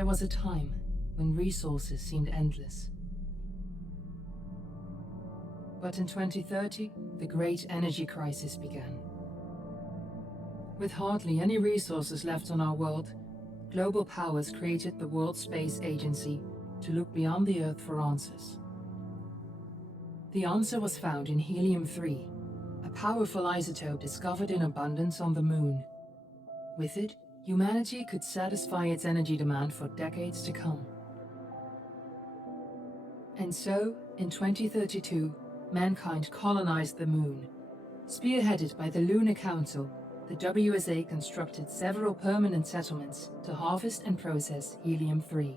There was a time when resources seemed endless. But in 2030, the great energy crisis began. With hardly any resources left on our world, global powers created the World Space Agency to look beyond the Earth for answers. The answer was found in helium-3, a powerful isotope discovered in abundance on the Moon. With it, humanity could satisfy its energy demand for decades to come. And so, in 2032, mankind colonized the Moon. Spearheaded by the Lunar Council, the WSA constructed several permanent settlements to harvest and process helium-3.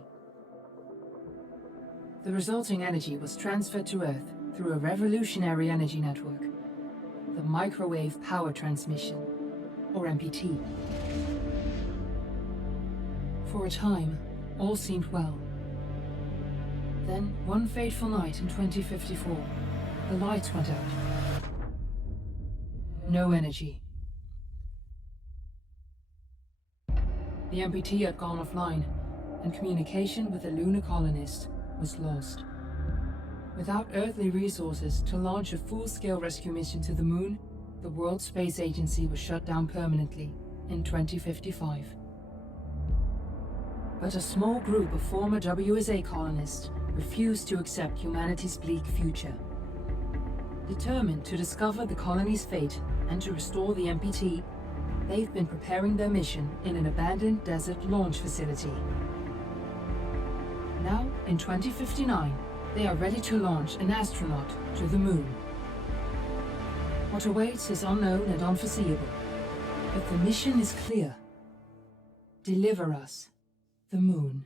The resulting energy was transferred to Earth through a revolutionary energy network, the Microwave Power Transmission, or MPT. For a time, all seemed well. Then, one fateful night in 2054, the lights went out. No energy. The MPT had gone offline, and communication with the lunar colonist was lost. Without earthly resources to launch a full-scale rescue mission to the Moon, the World Space Agency was shut down permanently in 2055. But a small group of former WSA colonists refused to accept humanity's bleak future. Determined to discover the colony's fate and to restore the MPT, they've been preparing their mission in an abandoned desert launch facility. Now, in 2059, they are ready to launch an astronaut to the Moon. What awaits is unknown and unforeseeable, but the mission is clear. Deliver us the Moon.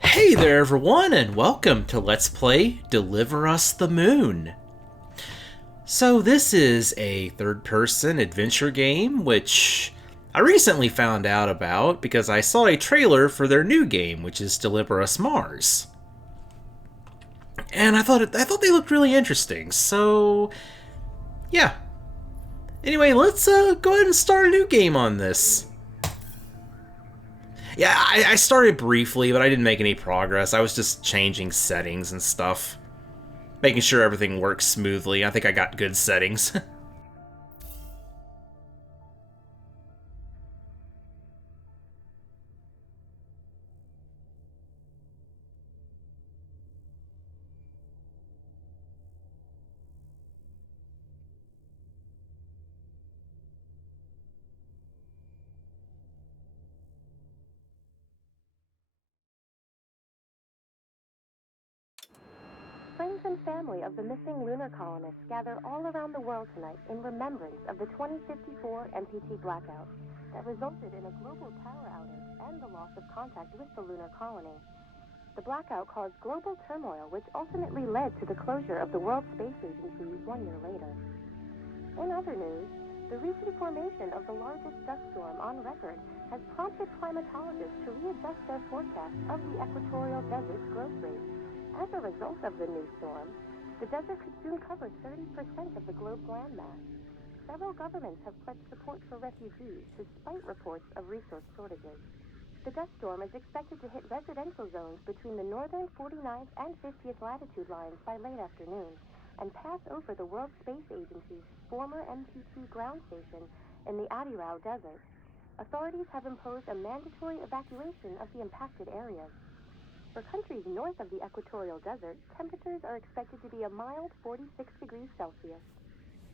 Hey there everyone, and welcome to Let's Play Deliver Us the Moon. So this is a third-person adventure game, which I recently found out about because I saw a trailer for their new game, which is Deliver Us Mars. And I thought they looked really interesting, so yeah. Anyway, let's go ahead and start a new game on this. Yeah, I started briefly, but I didn't make any progress. I was just changing settings and stuff. Making sure everything works smoothly. I think I got good settings. Friends and family of the missing lunar colonists gather all around the world tonight in remembrance of the 2054 MPT blackout that resulted in a global power outage and the loss of contact with the lunar colony. The blackout caused global turmoil, which ultimately led to the closure of the World Space Agency 1 year later. In other news, the recent formation of the largest dust storm on record has prompted climatologists to readjust their forecast of the equatorial desert's growth rate. As a result of the new storm, the desert could soon cover 30% of the globe's landmass. Several governments have pledged support for refugees, despite reports of resource shortages. The dust storm is expected to hit residential zones between the northern 49th and 50th latitude lines by late afternoon, and pass over the World Space Agency's former MPT ground station in the Iido Desert. Authorities have imposed a mandatory evacuation of the impacted areas. For countries north of the equatorial desert, temperatures are expected to be a mild 46 degrees Celsius.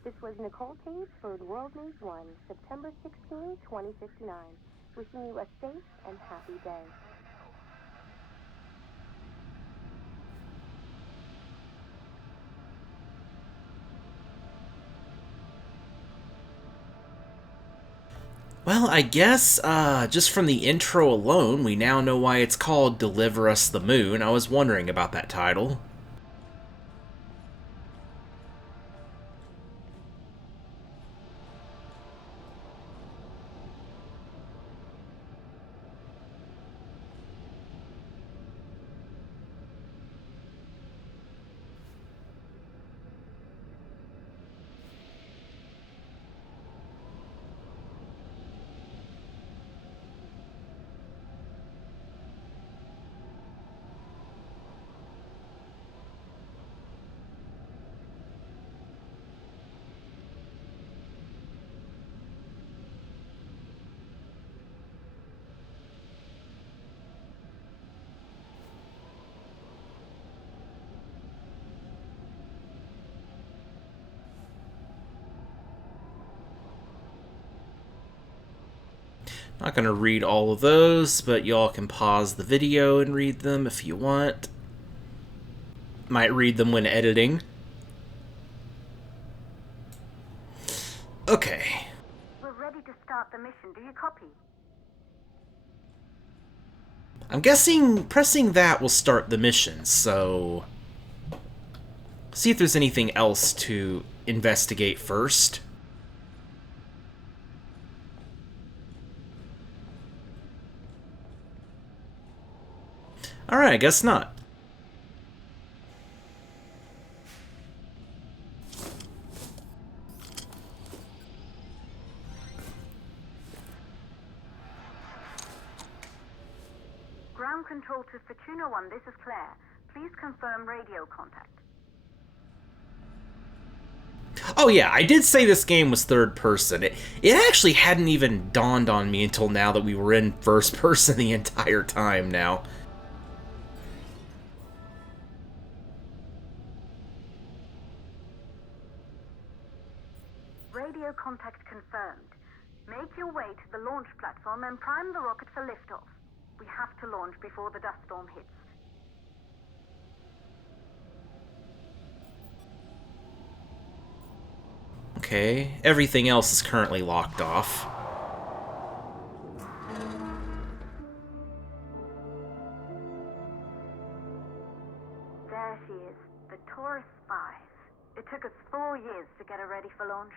This was Nicole Page for World News 1, September 16, 2059. Wishing you a safe and happy day. Well, I guess, just from the intro alone, we now know why it's called Deliver Us the Moon. I was wondering about that title. Not going to read all of those, but y'all can pause the video and read them if you want. Might read them when editing. Okay. We're ready to start the mission. Do you copy? I'm guessing pressing that will start the mission, so... see if there's anything else to investigate first. Alright, I guess not. Ground control to Fortuna 1, this is Claire. Please confirm radio contact. Oh yeah, I did say this game was third person. It actually hadn't even dawned on me until now that we were in first person the entire time now. Radio contact confirmed. Make your way to the launch platform and prime the rocket for liftoff. We have to launch before the dust storm hits. Okay, everything else is currently locked off. There she is, the Taurus 5. It took us 4 years to get her ready for launch.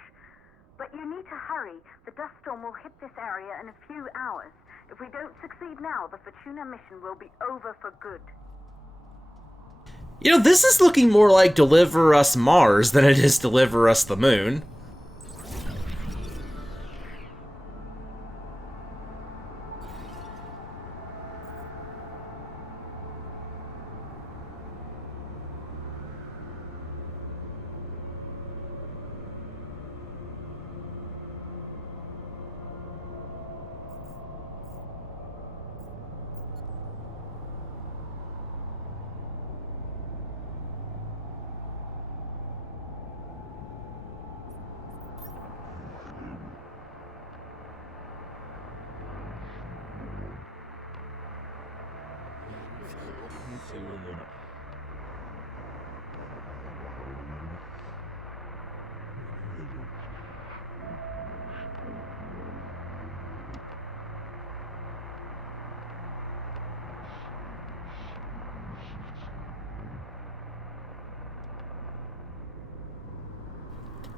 But you need to hurry. The dust storm will hit this area in a few hours. If we don't succeed now, the Fortuna mission will be over for good. You know, this is looking more like Deliver Us Mars than it is Deliver Us the Moon.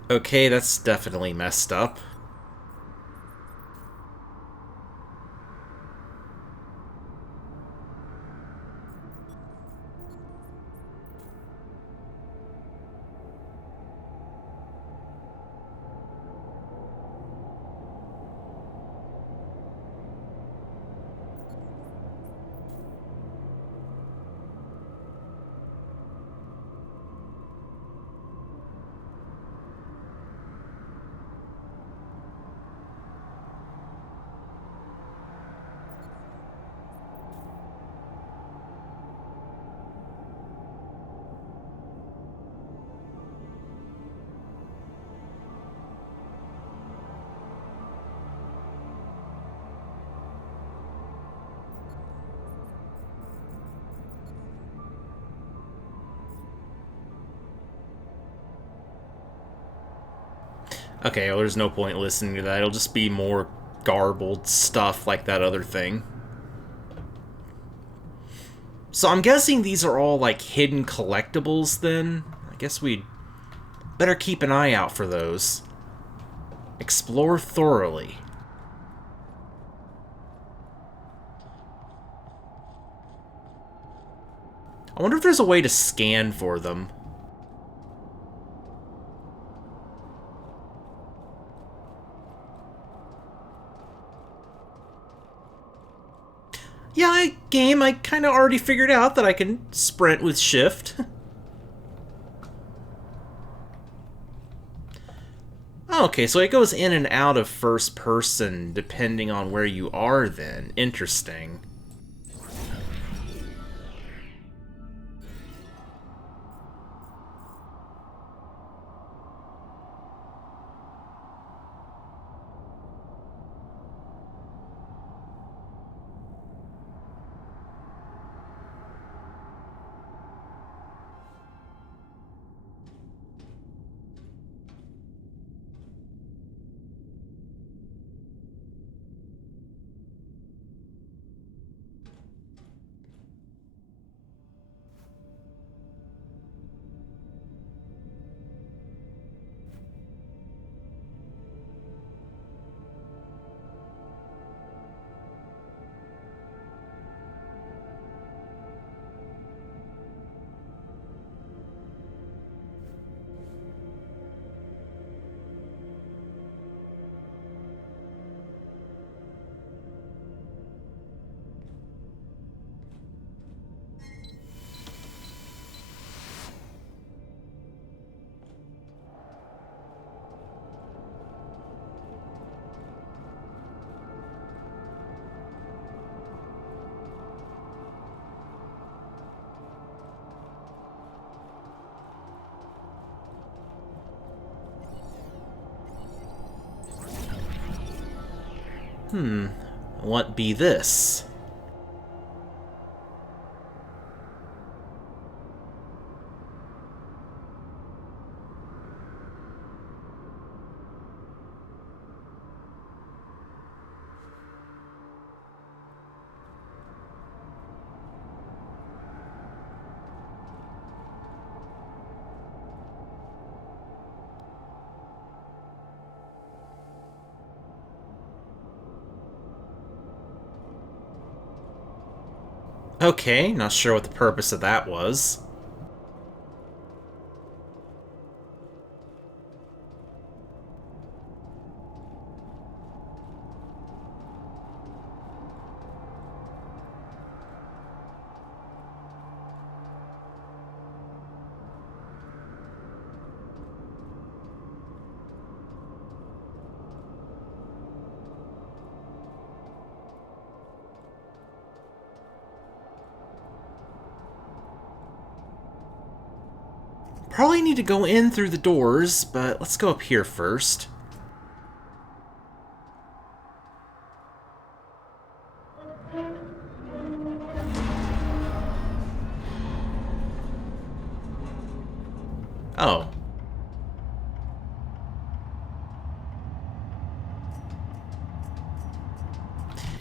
Okay, that's definitely messed up. Okay, well, there's no point listening to that. It'll just be more garbled stuff like that other thing. So I'm guessing these are all, like, hidden collectibles, then? I guess we'd better keep an eye out for those. Explore thoroughly. I wonder if there's a way to scan for them. Yeah, game, I kind of already figured out that I can sprint with shift. Okay, so it goes in and out of first person depending on where you are then. Interesting. What be this? Okay, not sure what the purpose of that was. Probably need to go in through the doors, but let's go up here first. Oh.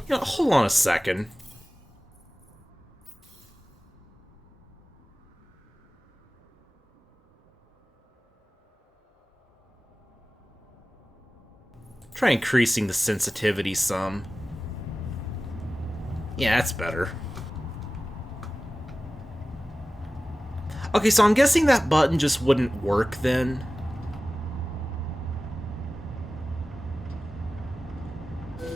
You know, hold on a second. Try increasing the sensitivity some. Yeah, that's better. Okay, so I'm guessing that button just wouldn't work then. Good,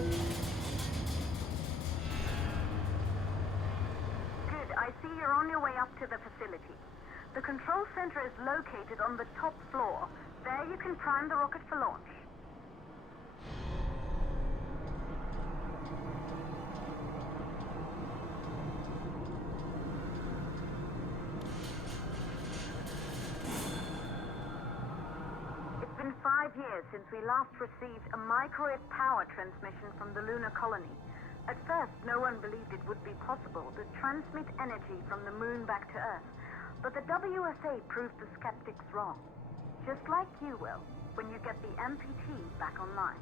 I see you're on your way up to the facility. The control center is located on the top floor. There you can prime the rocket for launch. It's been 5 years since we last received a microwave power transmission from the lunar colony. At first, no one believed it would be possible to transmit energy from the moon back to Earth. But the WSA proved the skeptics wrong. Just like you will, when you get the MPT back online.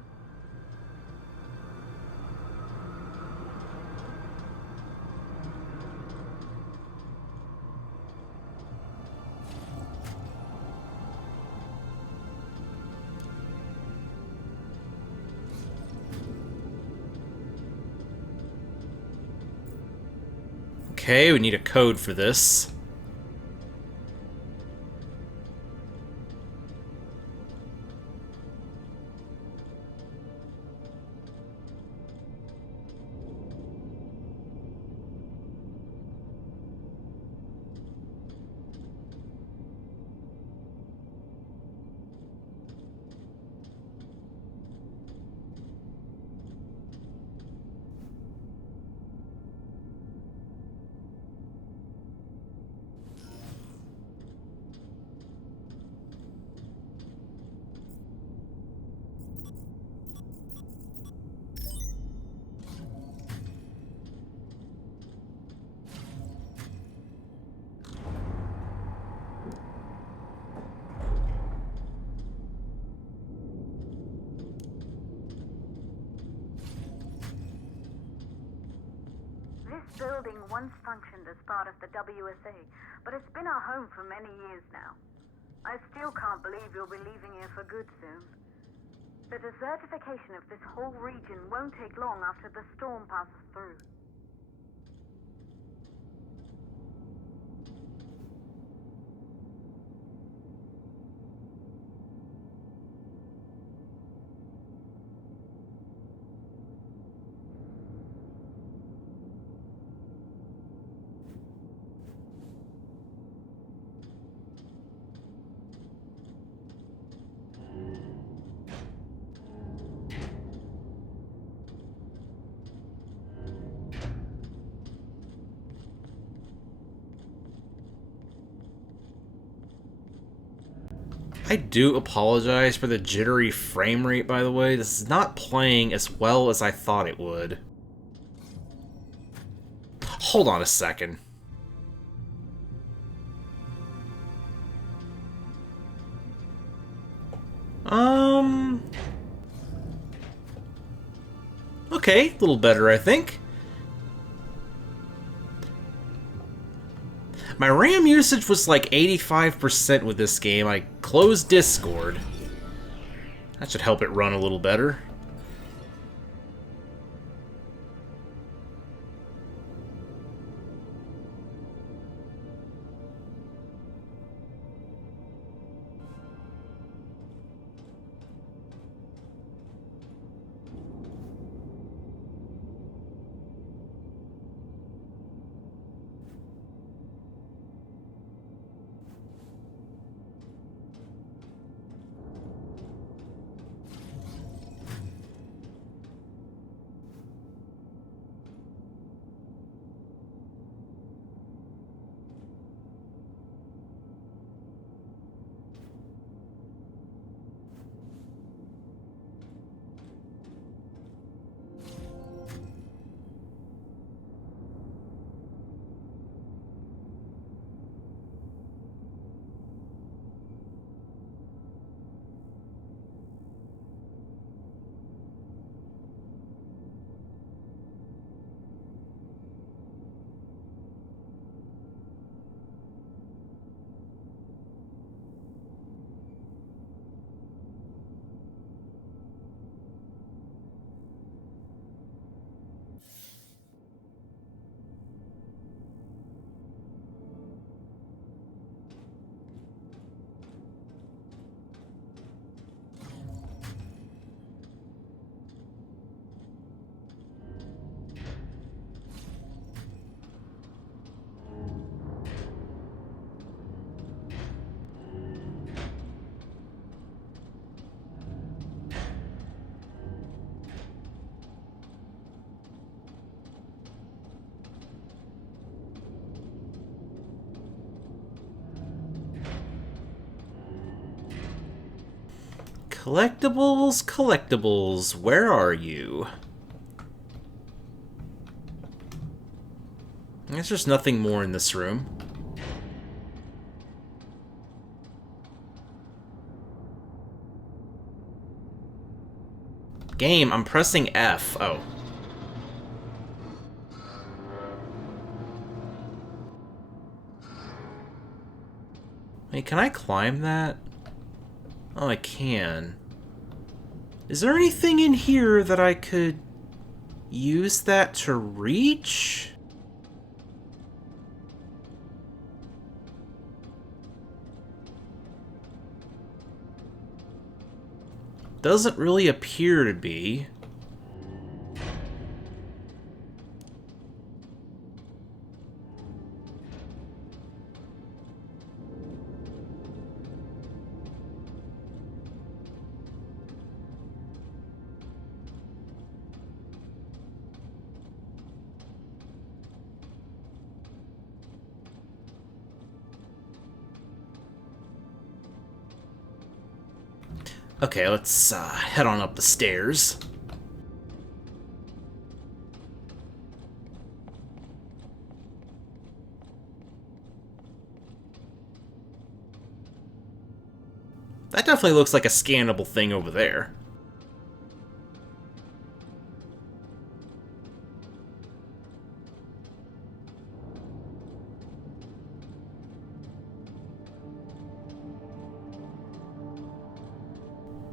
Okay, we need a code for this. This building once functioned as part of the WSA, but it's been our home for many years now. I still can't believe you'll be leaving here for good soon. The desertification of this whole region won't take long after the storm passes through. I do apologize for the jittery frame rate, by the way. This is not playing as well as I thought it would. Hold on a second. Okay, a little better, I think. My RAM usage was like 85% with this game. I closed Discord. That should help it run a little better. Collectibles, collectibles, where are you? There's just nothing more in this room. Game, I'm pressing F. Oh. Wait, can I climb that? Oh, I can. Is there anything in here that I could use that to reach? Doesn't really appear to be. Okay, let's head on up the stairs. That definitely looks like a scannable thing over there.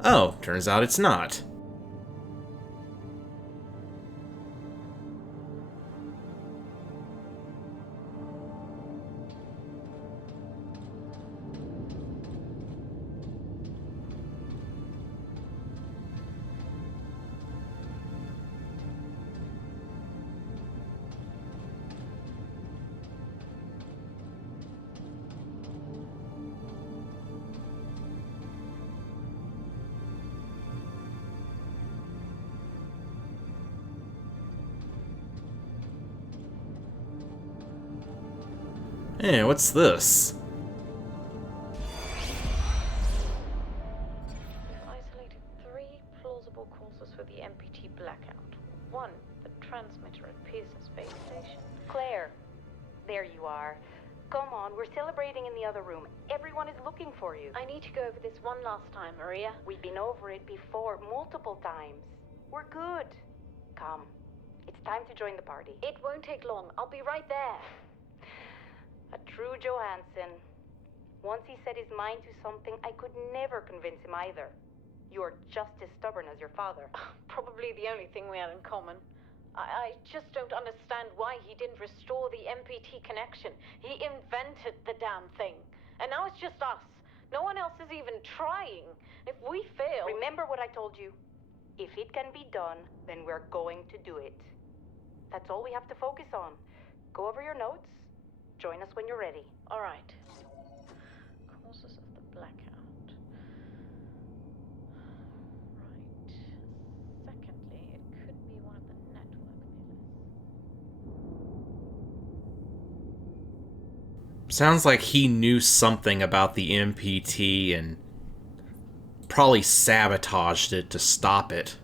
Oh, turns out it's not. Hey, what's this? blackout. 1, the transmitter at Pearson Space Station. Claire, there you are. Come on, we're celebrating in the other room. Everyone is looking for you. I need to go over this one last time, Maria. We've been over it before, multiple times. We're good. Come. It's time to join the party. It won't take long. I'll be right there. A true Johansson. Once he set his mind to something, I could never convince him either. You're just as stubborn as your father. Probably the only thing we had in common. I just don't understand why he didn't restore the MPT connection. He invented the damn thing. And now it's just us. No one else is even trying. If we fail... Remember what I told you. If it can be done, then we're going to do it. That's all we have to focus on. Go over your notes. Join us when you're ready. All right. Causes of the blackout. Right. Secondly, it could be one of the network pillars. Sounds like he knew something about the MPT and probably sabotaged it to stop it.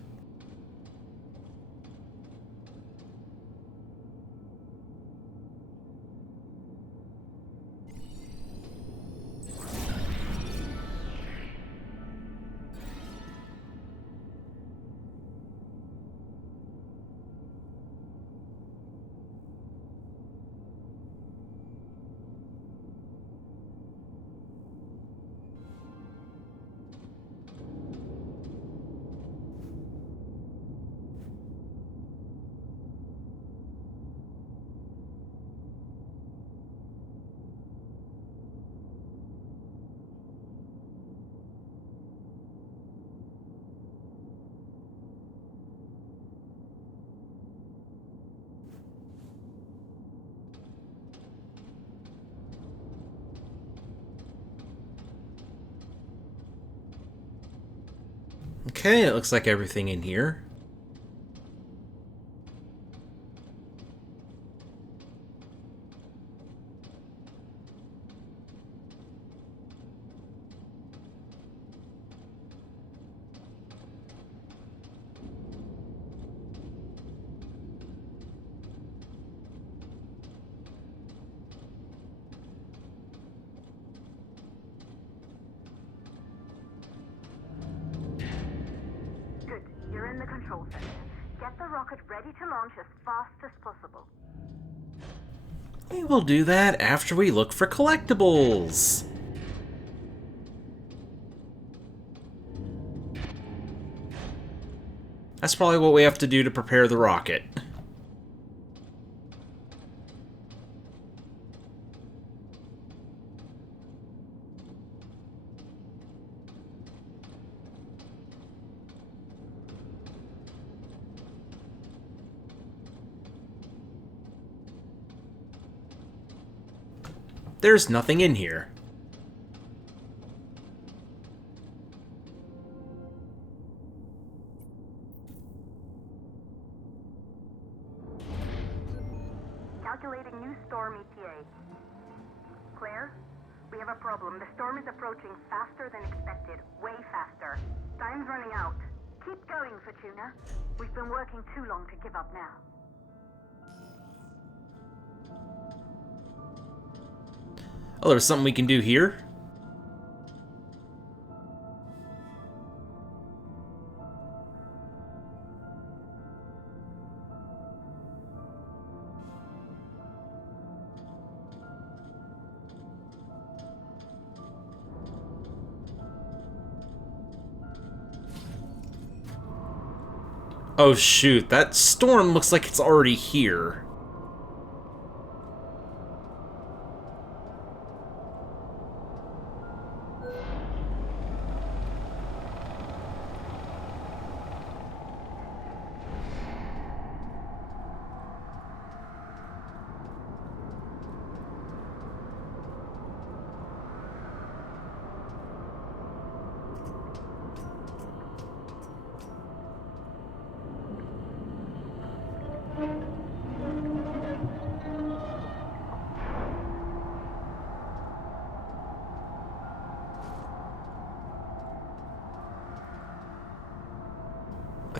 Okay, it looks like everything in here. Good. You're in the control center. Get the rocket ready to launch as fast as possible. We will do that after we look for collectibles. That's probably what we have to do to prepare the rocket. There's nothing in here. Calculating new storm ETA. Claire, we have a problem. The storm is approaching faster than expected. Way faster. Time's running out. Keep going, Fortuna. We've been working too long to give up now. Oh, there's something we can do here? Oh shoot, that storm looks like it's already here.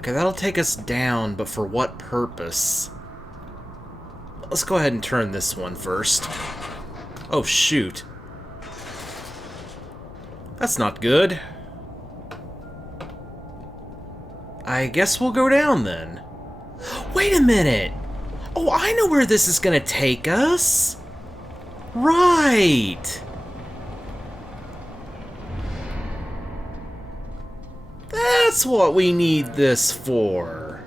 Okay, that'll take us down, but for what purpose? Let's go ahead and turn this one first. Oh, shoot. That's not good. I guess we'll go down then. Wait a minute! Oh, I know where this is gonna take us! Right! That's what we need this for.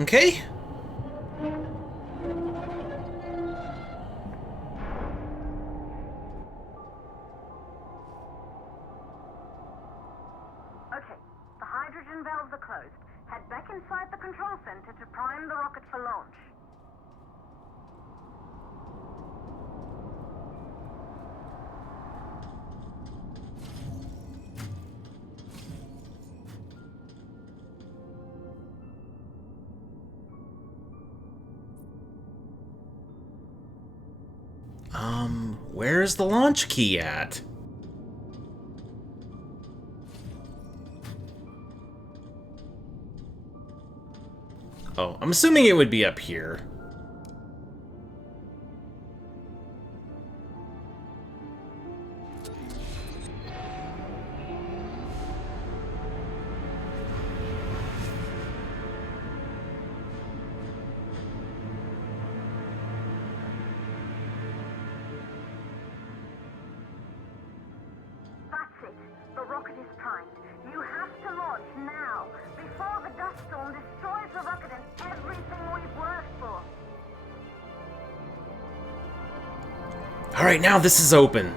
Okay. Okay, the hydrogen valves are closed. Head back inside the control center to prime the rocket for launch. Where's the launch key at? Oh, I'm assuming it would be up here. That's it. The rocket is primed. You have to launch now, before the dust storm destroys the rocket and everything we've worked for. Alright, now this is open.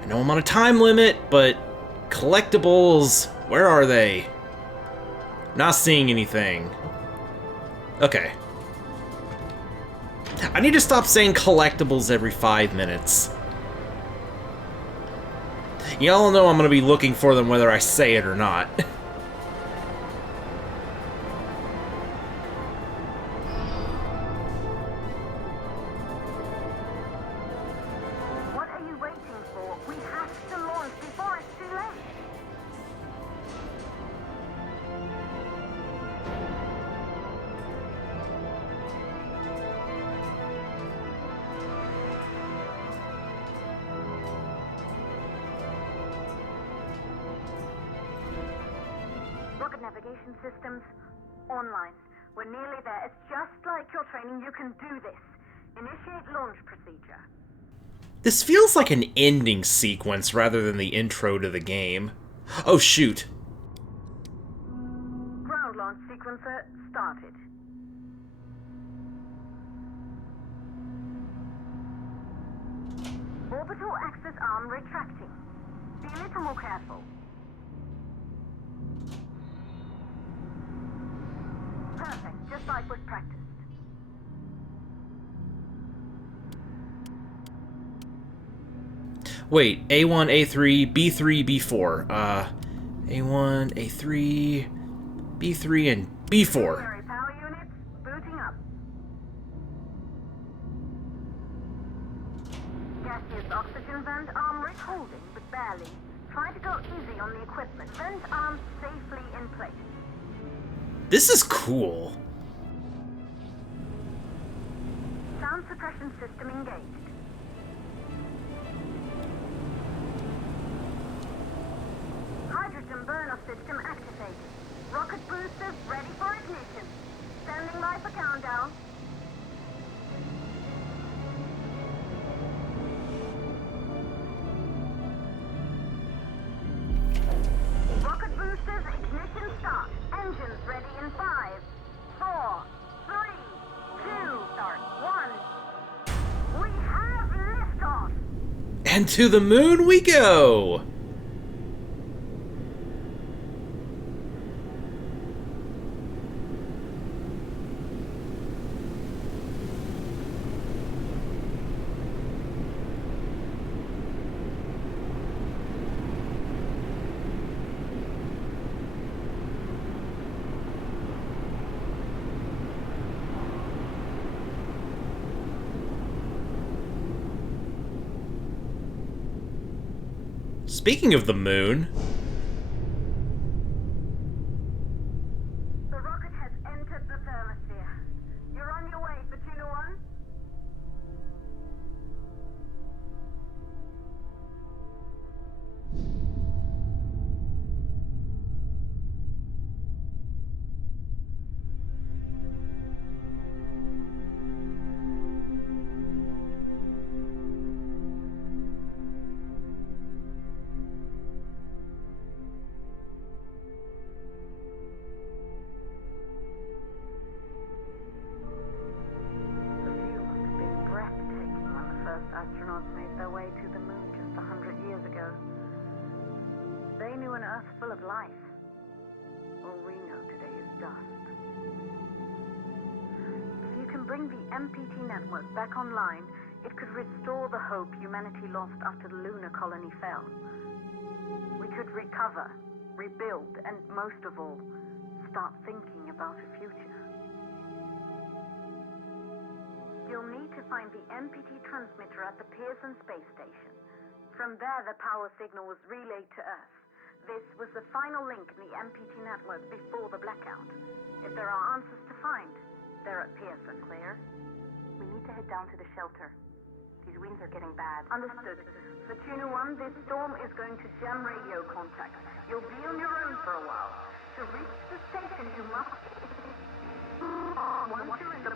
I know I'm on a time limit, but collectibles, where are they? Not seeing anything. Okay. I need to stop saying collectibles every 5 minutes. Y'all know I'm gonna be looking for them whether I say it or not. What are you waiting for? We have to launch before it's too late. Rocket navigation systems online. We're nearly there. It's just like your training. You can do this. Initiate launch procedure. This feels like an ending sequence rather than the intro to the game. Oh shoot. Ground launch sequencer started. Orbital access arm retracting. Be a little more careful. Perfect, just like we've practiced. Wait, A1, A3, B3, B4. A1, A3, B3, and B4. Primary power units booting up. Gaseous oxygen vent arm holding, but barely. Try to go easy on the equipment. Vent arm safely in place. This is cool. Sound suppression system engaged. Hydrogen burn-off system And to the moon we go! Speaking of the moon... The rocket has entered the thermosphere. You're on your way, Fortuna 1. The view must have been breathtaking when the first astronauts made their way to the moon just 100 years ago. They knew an Earth full of life. All we know today is dust. If you can bring the MPT network back online, it could restore the hope humanity lost after the lunar colony fell. We could recover, rebuild, and most of all, start thinking about a future. You'll need to find the MPT transmitter at the Pearson space station. From there, the power signal was relayed to Earth. This was the final link in the MPT network before the blackout. If there are answers to find, they're at Pearson. Claire, we need to head down to the shelter. These winds are getting bad. Understood. Fortuna 1, this storm is going to jam radio contact. You'll be on your own for a while. To reach the station, you must... Once you're in the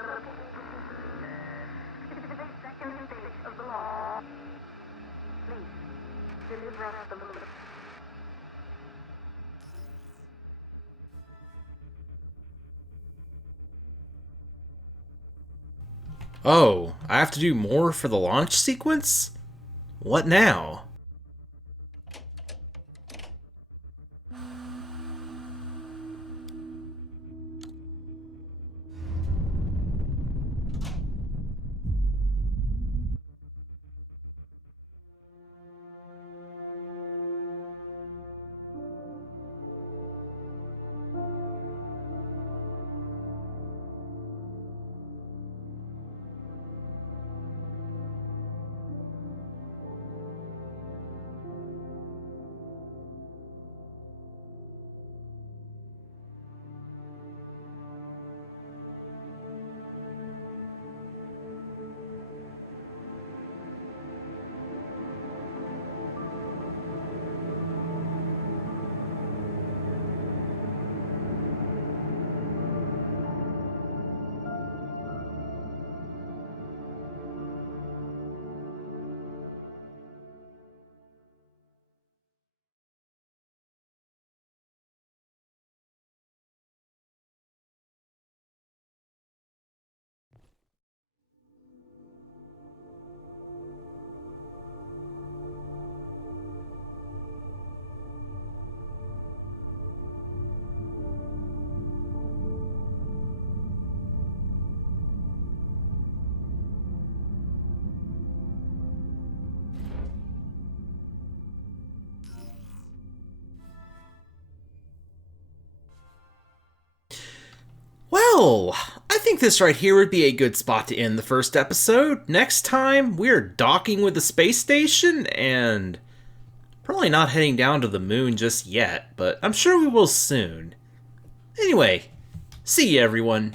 second stage of the launch, please, deliver us the moon. Oh, I have to do more for the launch sequence? What now? Well, I think this right here would be a good spot to end the first episode. Next time, we're docking with the space station and probably not heading down to the moon just yet, but I'm sure we will soon. Anyway, see you everyone.